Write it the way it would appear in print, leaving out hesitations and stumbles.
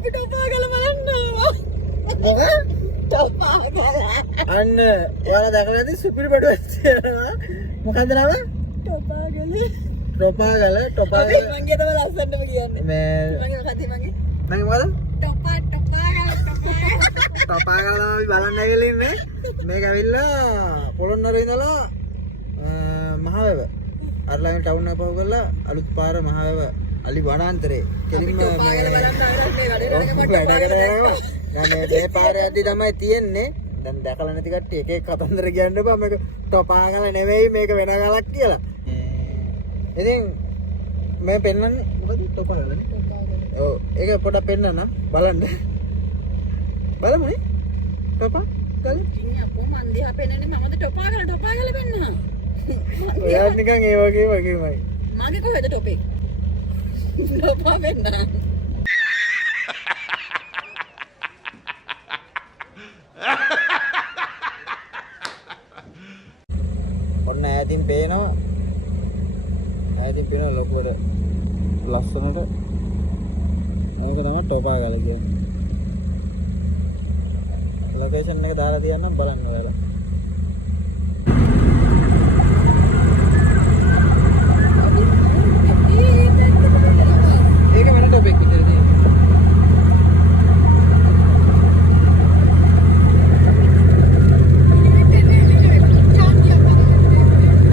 අපි ටොපාගල බලන්න මොකක්? ටොපාගල අන්න ඔයාලා දැකලා ඇති සුපිරි බඩුවක් තියෙනවා. මොකද්ද නම? ටොපාගල ටොපාගල මංගේ තමයි ලස්සනම කියන්නේ මේ මගේ කති මගේ මම මොකද? ටොපාගල ටොපාගල තමයි බලන්න ඇවිල්ලා ඉන්නේ. මේක ඇවිල්ලා පොළොන්නරුවේ ඉඳලා මහවැව අරලගෙන ටවුන් එක පහු කරලා අලුත් පාර මහවැව අලි වනාන්තරේ කෙලින්ම මේ මේ පාරේ යද්දි තමයි තියෙන්නේ. දැන් දැකලා නැති කට්ටිය එක එක කතන්දර කියන්න එපා. මේක ටොපාගල නෙවෙයි මේක වෙන ගලක් කියලා. ඉතින් මම පෙන්නන්නේ මොකද ටොපාගලනේ. ඔව් ඒක පොඩක් පෙන්නන්න බලන්න. බලමුනේ. ටොපාගල ඉන්නේ අපෝ මන් දිහා පෙන්නන්නේ මමද ටොපාගල පෙන්නනවා. ඔයා නිකන් ඒ වගේමයි. මගේ කොහෙද ටොපේ? ටොපා වෙන්න. ඔන්න ඈතින් පේනවා. ඈතින් පේනවා ලොකුවට ලස්සනට. මේක තමයි ටොපාගල කියන්නේ. ලොකේෂන් එක දාලා තියන්නම් බලන්න ඔයාලා.